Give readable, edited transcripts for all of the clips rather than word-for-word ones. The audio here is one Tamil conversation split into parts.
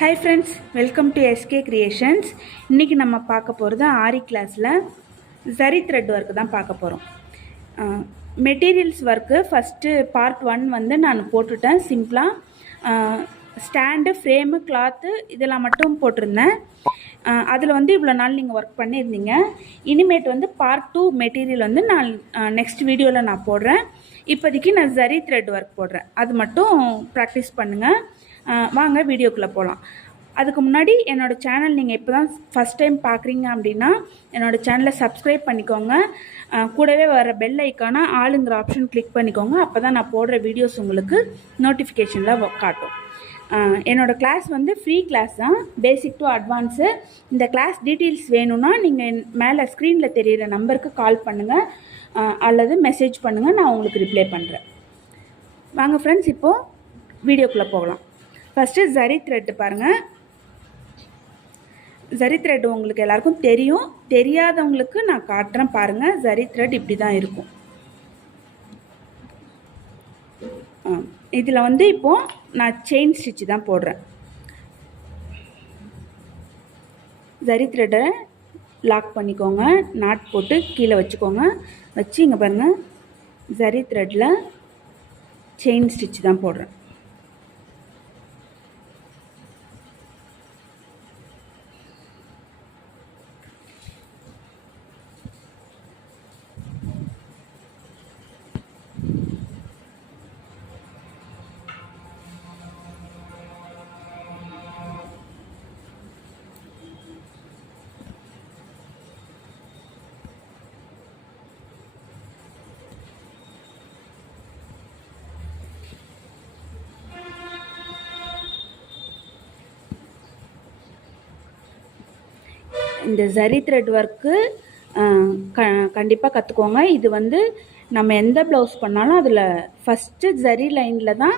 Hi friends, welcome to SK Creations. இன்னைக்கு நம்ம பார்க்க போகிறது ஆரி கிளாஸில் ஜரி த்ரெட் ஒர்க்கு தான் பார்க்க போகிறோம். மெட்டீரியல்ஸ் ஒர்க்கு ஃபஸ்ட்டு பார்ட் 1 வந்து நான் போட்டுட்டேன். சிம்பிளாக ஸ்டாண்டு, ஃப்ரேமு, கிளாத்து இதெல்லாம் மட்டும் போட்டிருந்தேன். அதில் வந்து இவ்வளோ நாள் நீங்கள் ஒர்க் பண்ணியிருந்தீங்க. இனிமேட் வந்து பார்ட் 2 மெட்டீரியல் வந்து நான் நெக்ஸ்ட் வீடியோவில் நான் போடுறேன். இப்போதைக்கு நான் ஜரி த்ரெட் ஒர்க் போடுறேன். அது மட்டும் ப்ராக்டிஸ் பண்ணுங்கள். வாங்க வீடியோக்குள்ளே போகலாம். அதுக்கு முன்னாடி என்னோடய சேனல் நீங்கள் இப்போ தான் ஃபஸ்ட் டைம் பார்க்குறீங்க அப்படின்னா என்னோடய சேனலை சப்ஸ்கிரைப் பண்ணிக்கோங்க. கூடவே வர பெல் ஐக்கான ஆளுங்கிற ஆப்ஷன் கிளிக் பண்ணிக்கோங்க. அப்போ தான் நான் போடுற வீடியோஸ் உங்களுக்கு நோட்டிஃபிகேஷனில் காட்டும். என்னோடய கிளாஸ் வந்து ஃப்ரீ கிளாஸ் தான், பேசிக் டு அட்வான்ஸு. இந்த கிளாஸ் டீட்டெயில்ஸ் வேணும்னா நீங்கள் மேலே ஸ்க்ரீனில் தெரிகிற நம்பருக்கு கால் பண்ணுங்கள் அல்லது மெசேஜ் பண்ணுங்கள், நான் உங்களுக்கு ரிப்ளை பண்ணுறேன். வாங்க ஃப்ரெண்ட்ஸ், இப்போது வீடியோக்குள்ளே போகலாம். ஃபஸ்ட்டு ஜரி த்ரெட்டு பாருங்கள். ஜரி த்ரெட் உங்களுக்கு எல்லாருக்கும் தெரியும், தெரியாதவங்களுக்கு நான் காட்டுறேன் பாருங்கள். ஜரி த்ரெட் இப்படி தான் இருக்கும். இதில் வந்து இப்போது நான் செயின் ஸ்டிச்சு தான் போடுறேன். ஜரி த்ரெட்டை லாக் பண்ணிக்கோங்க, நாட் போட்டு கீழே வச்சுக்கோங்க. வச்சு இங்கே பாருங்கள், ஜரி த்ரெட்டில் செயின் ஸ்டிச்சு தான் போடுறேன். இந்த ஜரி த்ரெட் ஒர்க்கு கண்டிப்பாக கற்றுக்கோங்க. இது வந்து நம்ம எந்த ப்ளவுஸ் பண்ணாலும் அதில் ஃபஸ்ட்டு ஜரி லைனில் தான்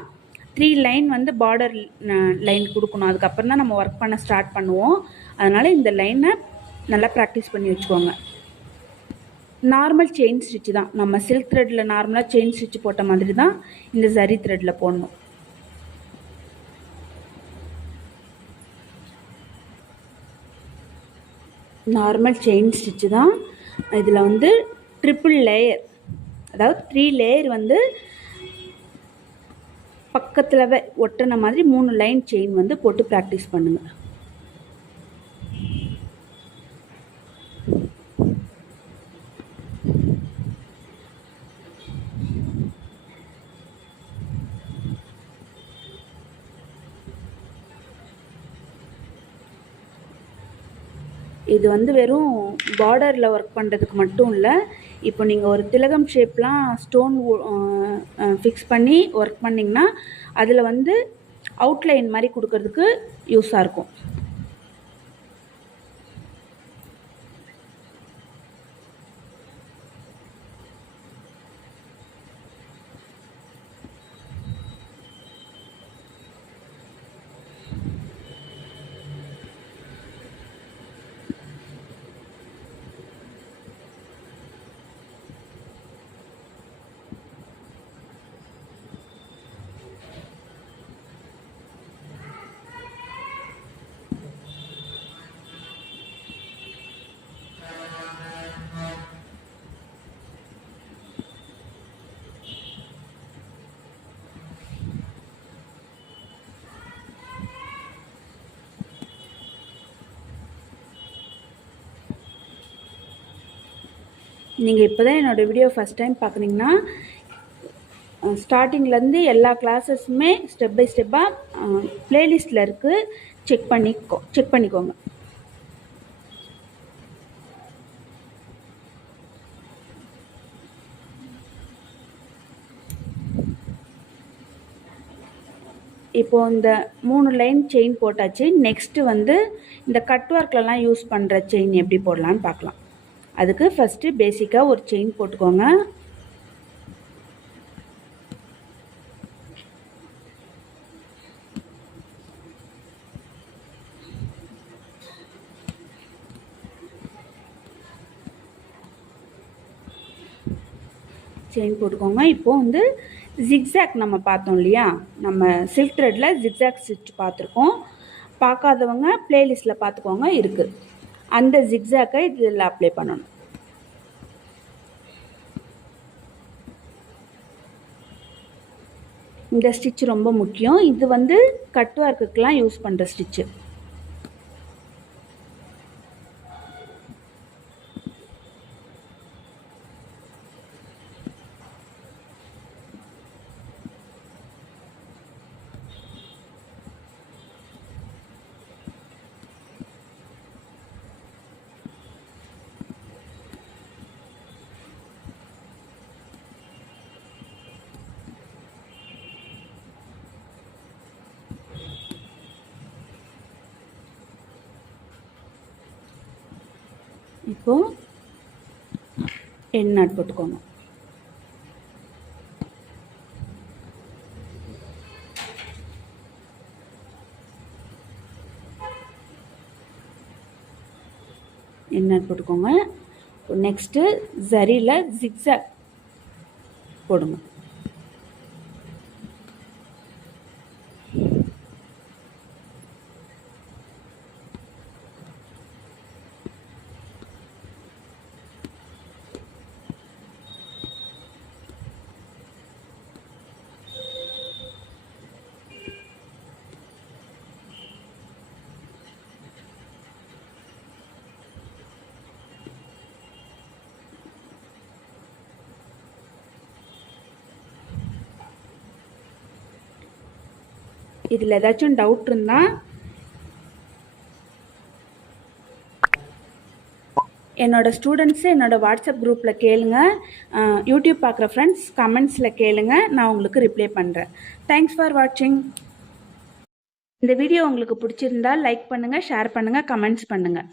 3 லைன் வந்து பார்டர் லைன் கொடுக்கணும். அதுக்கப்புறம் தான் நம்ம ஒர்க் பண்ண ஸ்டார்ட் பண்ணுவோம். அதனால் இந்த லைனை நல்லா ப்ராக்டிஸ் பண்ணி வச்சுக்கோங்க. நார்மல் செயின் ஸ்டிச்சு தான், நம்ம சில்க் த்ரெட்டில் நார்மலாக செயின் ஸ்டிச்சு போட்ட மாதிரி தான் இந்த ஜரி த்ரெட்டில் போடணும். நார்மல் செயின் ஸ்டிச்சு தான். இதில் வந்து ட்ரிபிள் லேயர், அதாவது 3 லேயர் வந்து பக்கத்தில் ஒட்டுன மாதிரி 3 லைன் செயின் வந்து போட்டு ப்ராக்டிஸ் பண்ணுங்கள். இது வந்து வெறும் பார்டரில் ஒர்க் பண்ணுறதுக்கு மட்டும் இல்லை. இப்போ நீங்கள் ஒரு திலகம் ஷேப்லாம் ஸ்டோன் ஃபிக்ஸ் பண்ணி ஒர்க் பண்ணிங்கன்னா அதில் வந்து அவுட்லைன் மாதிரி கொடுக்கறதுக்கு யூஸாக இருக்கும். நீங்கள் இப்போ தான் என்னோடய வீடியோ ஃபஸ்ட் டைம் பார்க்குறீங்கன்னா ஸ்டார்டிங்லேருந்து எல்லா கிளாஸஸுமே ஸ்டெப் பை ஸ்டெப்பாக ப்ளேலிஸ்ட்டில் இருக்குது, செக் பண்ணிக்கோங்க. இப்போது இந்த 3 லைன் செயின் போட்டாச்சு. நெக்ஸ்ட்டு வந்து இந்த கட் ஒர்க்லலாம் யூஸ் பண்ணுற செயின் எப்படி போடலான்னு பார்க்கலாம். அதுக்கு ஃபஸ்ட்டு பேசிக்காக ஒரு செயின் போட்டுக்கோங்க. செயின் போட்டுக்கோங்க. இப்போது வந்து ஜிக்ஸாக் நம்ம பார்த்தோம் இல்லையா, நம்ம சில்க் த்ரெட்டில் ஜிக்ஸாக் ஸ்டிச் பார்த்துருக்கோம். பார்க்காதவங்க ப்ளேலிஸ்ட்டில் பார்த்துக்கோங்க, இருக்குது. அந்த ஜிக்ஸாக்கை இதில் அப்ளை பண்ணணும். இந்த ஸ்டிச் ரொம்ப முக்கியம். இது வந்து கட் ஒர்க்குக்கெலாம் யூஸ் பண்ணுற ஸ்டிச்சு. இப்போது எண்ட் நாட் போட்டுக்கோங்க. எண்ட் நாட் போட்டுக்கோங்க. நெக்ஸ்ட்டு ஜரியில் ஜிக்ஸாக் போடுங்க. இதில் ஏதாச்சும் டவுட் இருந்தால் என்னோடய ஸ்டூடெண்ட்ஸு என்னோடய வாட்ஸ்அப் குரூப்பில் கேளுங்க. யூடியூப் பார்க்குற ஃப்ரெண்ட்ஸ் கமெண்ட்ஸில் கேளுங்க, நான் உங்களுக்கு ரிப்ளை பண்ணுறேன். தேங்க்ஸ் ஃபார் வாட்சிங். இந்த வீடியோ உங்களுக்கு பிடிச்சிருந்தால் லைக் பண்ணுங்கள், ஷேர் பண்ணுங்கள், கமெண்ட்ஸ் பண்ணுங்கள்.